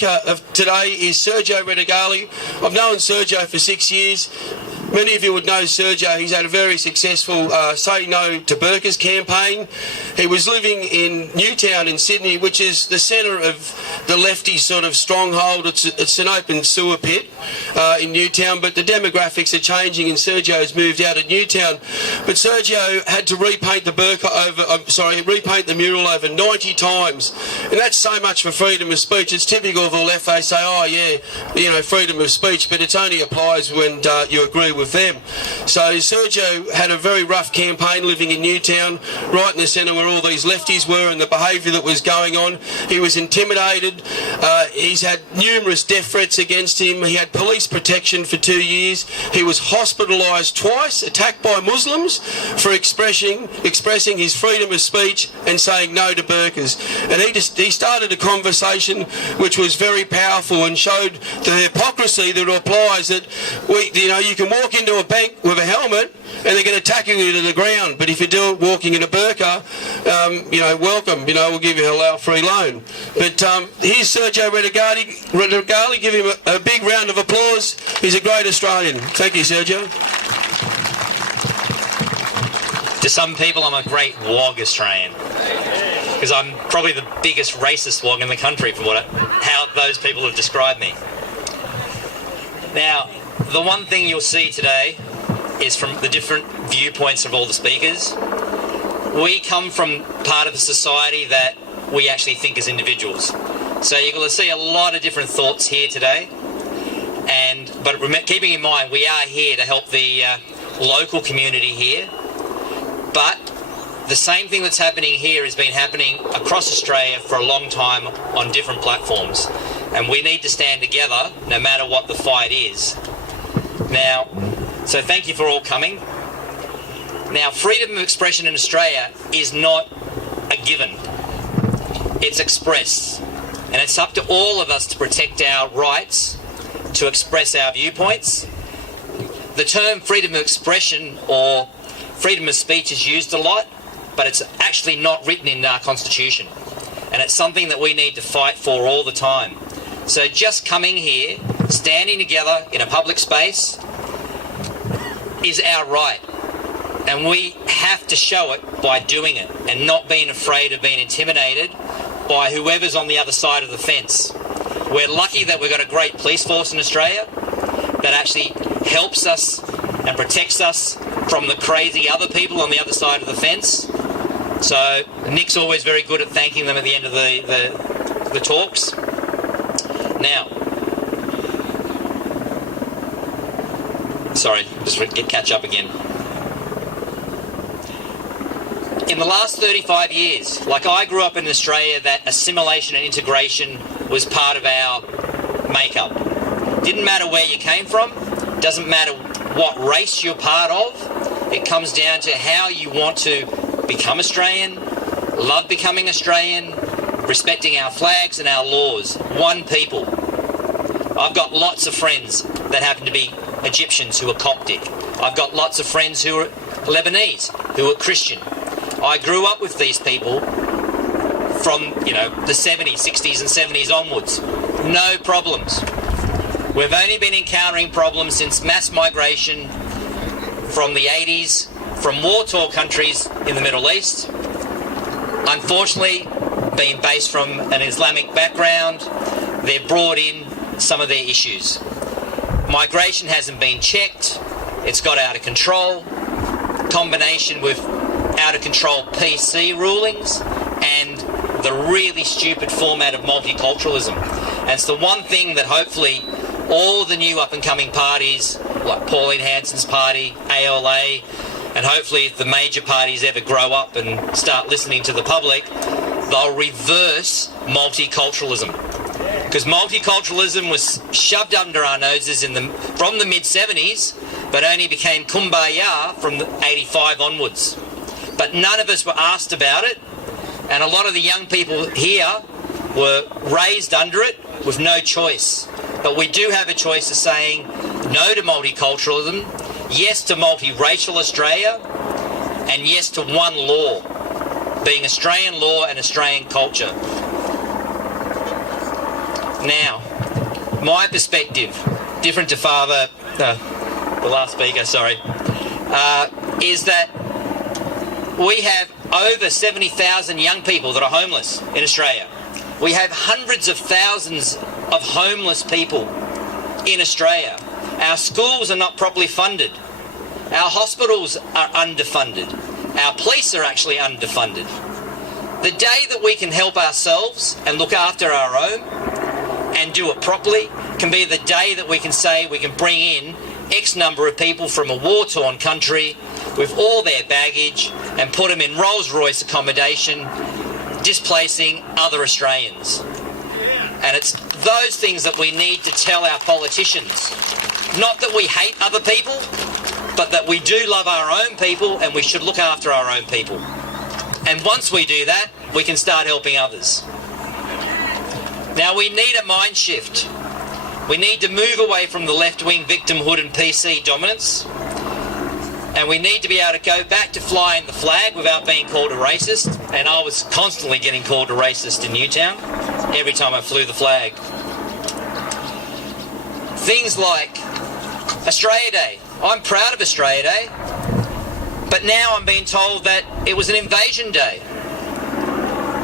speaker of today is Sergio Redegalli. I've known Sergio for 6 years. Many of you would know Sergio. He's had a very successful Say No to Burqas campaign. He was living in Newtown in Sydney, which is the centre of the lefty sort of stronghold. It's an open sewer pit in Newtown, but the demographics are changing and Sergio's moved out of Newtown. But Sergio had to repaint the repaint the mural over 90 times. And that's so much for freedom of speech. It's typical of the left. They say, oh yeah, you know, freedom of speech, but it only applies when you agree with them. So Sergio had a very rough campaign living in Newtown, right in the centre where all these lefties were and the behaviour that was going on. He was intimidated. He's had numerous death threats against him. He had police protection for 2 years. He was hospitalised twice, attacked by Muslims for expressing his freedom of speech and saying no to burqas. And he started a conversation which was very powerful and showed the hypocrisy that applies, that you can walk into a bank with a helmet and they're going to tackle you to the ground, but if you're walking in a burqa, welcome, we'll give you a halal free loan. But here's Sergio Redegalli. Give him a big round of applause. He's a great Australian. Thank you, Sergio. To some people, I'm a great wog Australian, because I'm probably the biggest racist wog in the country from how those people have described me. Now, the one thing you'll see today is from the different viewpoints of all the speakers. We come from part of the society that we actually think as individuals. So you're going to see a lot of different thoughts here today. But keeping in mind, we are here to help the local community here. But the same thing that's happening here has been happening across Australia for a long time on different platforms. And we need to stand together no matter what the fight is. Now, so thank you for all coming. Now, freedom of expression in Australia is not a given. It's expressed. And it's up to all of us to protect our rights to express our viewpoints. The term freedom of expression or freedom of speech is used a lot, but it's actually not written in our Constitution. And it's something that we need to fight for all the time. So just coming here, standing together in a public space is our right. And we have to show it by doing it and not being afraid of being intimidated by whoever's on the other side of the fence. We're lucky that we've got a great police force in Australia that actually helps us and protects us from the crazy other people on the other side of the fence. So Nick's always very good at thanking them at the end of the talks. Now, sorry, just catch up again. In the last 35 years, like I grew up in Australia, that assimilation and integration was part of our makeup. Didn't matter where you came from, doesn't matter what race you're part of, it comes down to how you want to become Australian, love becoming Australian, respecting our flags and our laws. One people. I've got lots of friends that happen to be Egyptians who are Coptic. I've got lots of friends who are Lebanese, who are Christian. I grew up with these people from, the 70s, 60s and 70s onwards. No problems. We've only been encountering problems since mass migration from the 80s, from war-torn countries in the Middle East. Unfortunately, being based from an Islamic background, they've brought in some of their issues. Migration hasn't been checked. It's got out of control. Combination with out-of-control PC rulings and the really stupid format of multiculturalism. And it's the one thing that hopefully all the new up-and-coming parties, like Pauline Hanson's party, ALA, and hopefully if the major parties ever grow up and start listening to the public, they'll reverse multiculturalism. Because multiculturalism was shoved under our noses from the mid-70s, but only became kumbaya from 85 onwards. But none of us were asked about it, and a lot of the young people here were raised under it with no choice. But we do have a choice of saying no to multiculturalism, yes to multiracial Australia, and yes to one law, being Australian law and Australian culture. Now, my perspective, different to the last speaker, sorry, is that we have over 70,000 young people that are homeless in Australia. We have hundreds of thousands of homeless people in Australia. Our schools are not properly funded. Our hospitals are underfunded. Our police are actually underfunded. The day that we can help ourselves and look after our own and do it properly can be the day that we can say we can bring in X number of people from a war-torn country with all their baggage and put them in Rolls-Royce accommodation, displacing other Australians. And it's those things that we need to tell our politicians. Not that we hate other people, but that we do love our own people and we should look after our own people. And once we do that, we can start helping others. Now, we need a mind shift. We need to move away from the left-wing victimhood and PC dominance. And we need to be able to go back to flying the flag without being called a racist. And I was constantly getting called a racist in Newtown every time I flew the flag. Things like Australia Day. I'm proud of Australia Day, but now I'm being told that it was an invasion day.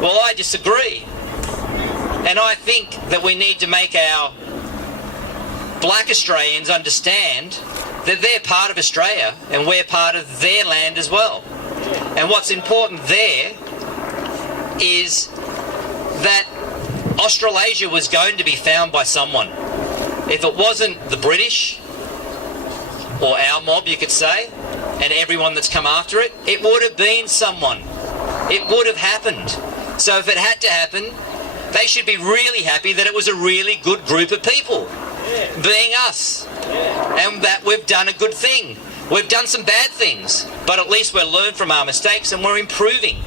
Well, I disagree. And I think that we need to make our black Australians understand that they're part of Australia and we're part of their land as well. And what's important there is that Australasia was going to be found by someone. If it wasn't the British, or our mob, you could say, and everyone that's come after it, it would have been someone. It would have happened. So if it had to happen, they should be really happy that it was a really good group of people, being us, and that we've done a good thing. We've done some bad things, but at least we've learned from our mistakes and we're improving.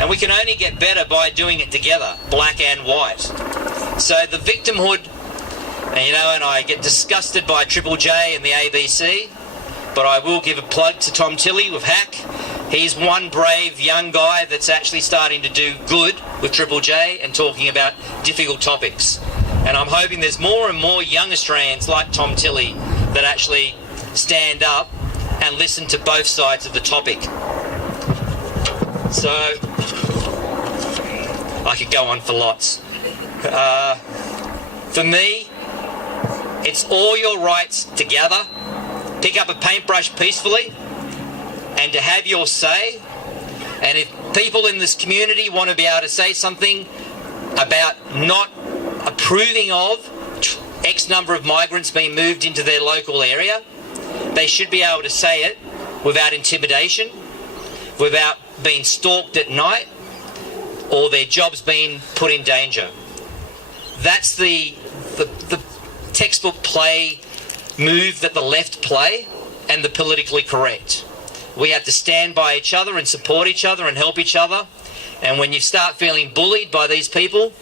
And we can only get better by doing it together, black and white. So the victimhood, and I get disgusted by Triple J and the ABC, but I will give a plug to Tom Tilley with Hack. He's one brave young guy that's actually starting to do good with Triple J and talking about difficult topics. And I'm hoping there's more and more young Australians like Tom Tilley that actually stand up and listen to both sides of the topic. So, I could go on for lots. For me, it's all your rights to gather, pick up a paintbrush peacefully, and to have your say. And if people in this community want to be able to say something about not approving of X number of migrants being moved into their local area, they should be able to say it without intimidation, without being stalked at night, or their jobs being put in danger. That's the textbook play move that the left play, and the politically correct. We have to stand by each other and support each other and help each other. And when you start feeling bullied by these people,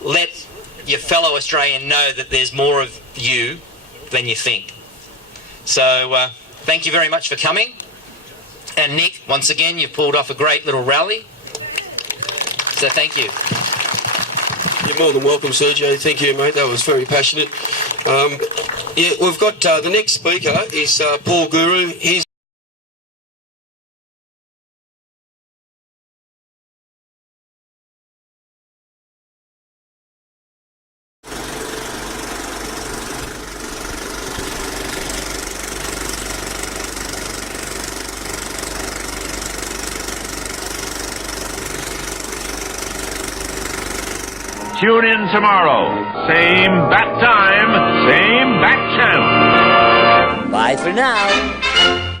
let your fellow Australian know that there's more of you than you think. So thank you very much for coming. And Nick, once again, you've pulled off a great little rally. So thank you. You're more than welcome, Sergio. Thank you, mate. That was very passionate. We've got the next speaker is Paul Guru. He's Tune in tomorrow. Same bat time, same bat channel. Bye for now.